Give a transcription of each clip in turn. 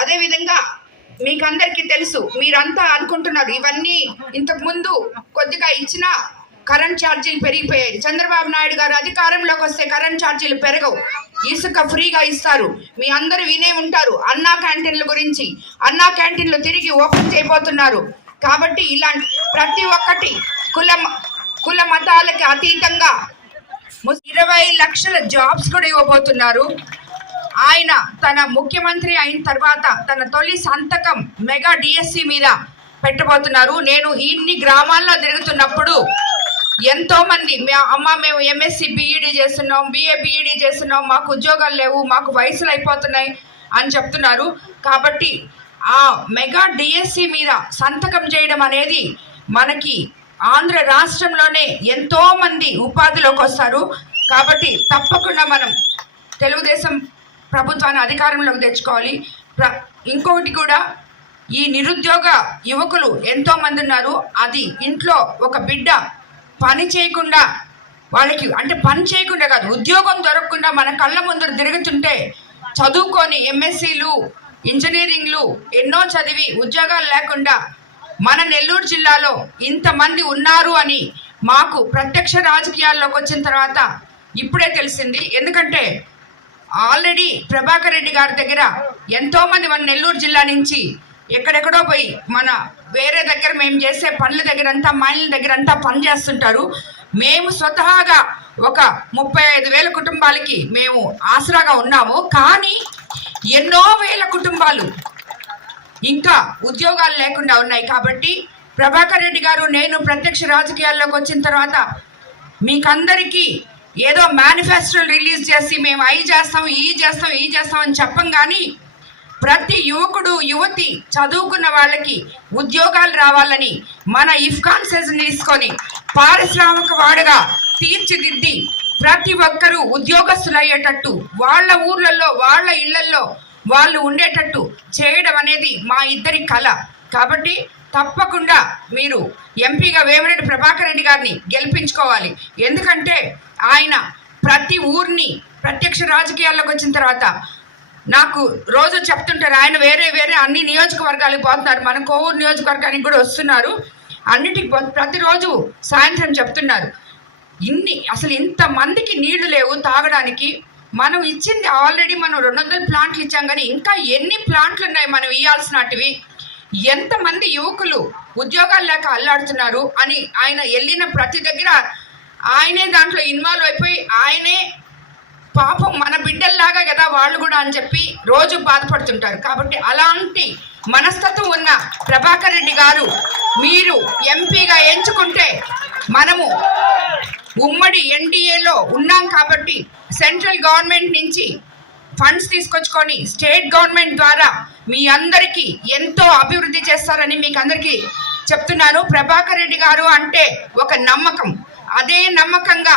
అదే విధంగా మీకందరికీ తెలుసు, మీరంతా అనుకుంటున్నారు ఇవన్నీ ఇంతకు ముందు కొద్దిగా ఇచ్చిన కరెంట్ ఛార్జీలు పెరిగిపోయాయి. చంద్రబాబు నాయుడు గారు అధికారంలోకి వస్తే కరెంట్ ఛార్జీలు పెరగవు, ఇసుక ఫ్రీగా ఇస్తారు. మీ అందరూ వినే ఉంటారు అన్నా క్యాంటీన్ల గురించి. అన్నా క్యాంటీన్లు తిరిగి ఓపెన్ చేయబోతున్నారు. కాబట్టి ఇలాంటి ప్రతి ఒక్కటి కుల మతాలకి అతీతంగా 20 లక్షల జాబ్స్ కూడా ఇవ్వబోతున్నారు. ఆయన తన ముఖ్యమంత్రి అయిన తర్వాత తన తొలి సంతకం మెగా డిఎస్సి మీద పెట్టబోతున్నారు. నేను ఇన్ని గ్రామాల్లో తిరుగుతున్నప్పుడు ఎంతో మంది మేము ఎంఎస్సి బిఈడి చేస్తున్నాం, బిఏ బిఈడి చేస్తున్నాం, మాకు ఉద్యోగాలు లేవు, మాకు వయసులు అయిపోతున్నాయి అని చెప్తున్నారు. కాబట్టి ఆ మెగా డిఎస్సి మీద సంతకం చేయడం అనేది మనకి ఆంధ్ర రాష్ట్రంలోనే ఎంతో మంది ఉపాధిలోకి వస్తారు. కాబట్టి తప్పకుండా మనం తెలుగుదేశం ప్రభుత్వాన్ని అధికారంలోకి తెచ్చుకోవాలి. ఇంకొకటి కూడా, ఈ నిరుద్యోగ యువకులు ఎంతో మంది ఉన్నారు. అది ఇంట్లో ఒక బిడ్డ పని చేయకుండా, వాళ్ళకి అంటే పని చేయకుండా కాదు, ఉద్యోగం దొరకకుండా మన కళ్ళ ముందు తిరుగుతుంటే చదువుకొని ఎంఎస్సీలు ఇంజనీరింగ్లు ఎన్నో చదివి ఉద్యోగాలు లేకుండా మన నెల్లూరు జిల్లాలో ఇంతమంది ఉన్నారు అని మాకు ప్రత్యక్ష రాజకీయాల్లోకి వచ్చిన తర్వాత ఇప్పుడే తెలిసింది. ఎందుకంటే ఆల్రెడీ ప్రభాకర్ రెడ్డి గారి దగ్గర ఎంతో మంది మన నెల్లూరు జిల్లా నుంచి ఎక్కడెక్కడో పోయి మన వేరే దగ్గర మేము చేసే పనుల దగ్గర అంతా మైళ్ళ దగ్గర అంతా పని చేస్తుంటారు. మేము స్వతహాగా ఒక 35,000 కుటుంబాలకి మేము ఆసరాగా ఉన్నాము. కానీ ఎన్నో వేల కుటుంబాలు ఇంకా ఉద్యోగాలు లేకుండా ఉన్నాయి. కాబట్టి ప్రభాకర్ రెడ్డి గారు, నేను ప్రత్యక్ష రాజకీయాల్లోకి వచ్చిన తర్వాత మీకందరికీ ఏదో మేనిఫెస్టోలు రిలీజ్ చేసి మేము అవి చేస్తాం, ఈ చేస్తాం అని చెప్పం. కానీ ప్రతి యువకుడు యువతి చదువుకున్న వాళ్ళకి ఉద్యోగాలు రావాలని మన ఇఫ్కాన్సెస్ తీసుకొని పారిశ్రామిక వాడుగా తీర్చిదిద్ది ప్రతి ఒక్కరూ ఉద్యోగస్తులు అయ్యేటట్టు, వాళ్ళ ఊర్లలో వాళ్ళ ఇళ్లలో వాళ్ళు ఉండేటట్టు చేయడం అనేది మా ఇద్దరి కళ. కాబట్టి తప్పకుండా మీరు ఎంపీగా వేమిరెడ్డి ప్రభాకర్ రెడ్డి గారిని గెలిపించుకోవాలి. ఎందుకంటే ఆయన ప్రతి ఊరిని ప్రత్యక్ష రాజకీయాల్లోకి వచ్చిన తర్వాత నాకు రోజు చెప్తుంటారు, ఆయన వేరే వేరే అన్ని నియోజకవర్గాలకు పోతున్నారు, మన కోవూరు నియోజకవర్గానికి కూడా వస్తున్నారు, అన్నిటికి ప్రతిరోజు సాయంత్రం చెప్తున్నారు అసలు ఇంతమందికి నీళ్లు లేవు తాగడానికి. మనం ఇచ్చింది ఆల్రెడీ మనం 200 ప్లాంట్లు ఇచ్చాం, కానీ ఇంకా ఎన్ని ప్లాంట్లు ఉన్నాయి మనం ఇవ్వాల్సినటివి. ఎంతమంది యువకులు ఉద్యోగాలు లేక అల్లాడుతున్నారు అని ఆయన వెళ్ళిన ప్రతి దగ్గర ఆయనే దాంట్లో ఇన్వాల్వ్ అయిపోయి ఆయనే పాపం మన బిడ్డల్లాగా కదా వాళ్ళు కూడా అని చెప్పి రోజు బాధపడుతుంటారు. కాబట్టి అలాంటి మనస్తత్వం ఉన్న ప్రభాకర్ రెడ్డి గారు మీరు ఎంపీగా ఎంచుకుంటే మనము ఉమ్మడి ఎన్డీఏలో ఉన్నాం. కాబట్టి సెంట్రల్ గవర్నమెంట్ నుంచి ఫండ్స్ తీసుకొచ్చుకొని స్టేట్ గవర్నమెంట్ ద్వారా మీ అందరికీ ఎంతో అభివృద్ధి చేస్తారని మీకు అందరికీ చెప్తున్నాను. ప్రభాకర్ రెడ్డి గారు అంటే ఒక నమ్మకం, అదే నమ్మకంగా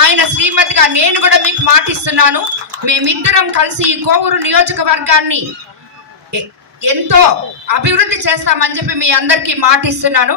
ఆయన శ్రీమతిగా నేను కూడా మీకు మాటిస్తున్నాను. మేమిద్దరం కలిసి ఈ కోవూరు నియోజకవర్గాన్ని ఎంతో అభివృద్ధి చేస్తామని చెప్పి మీ అందరికీ మాటిస్తున్నాను.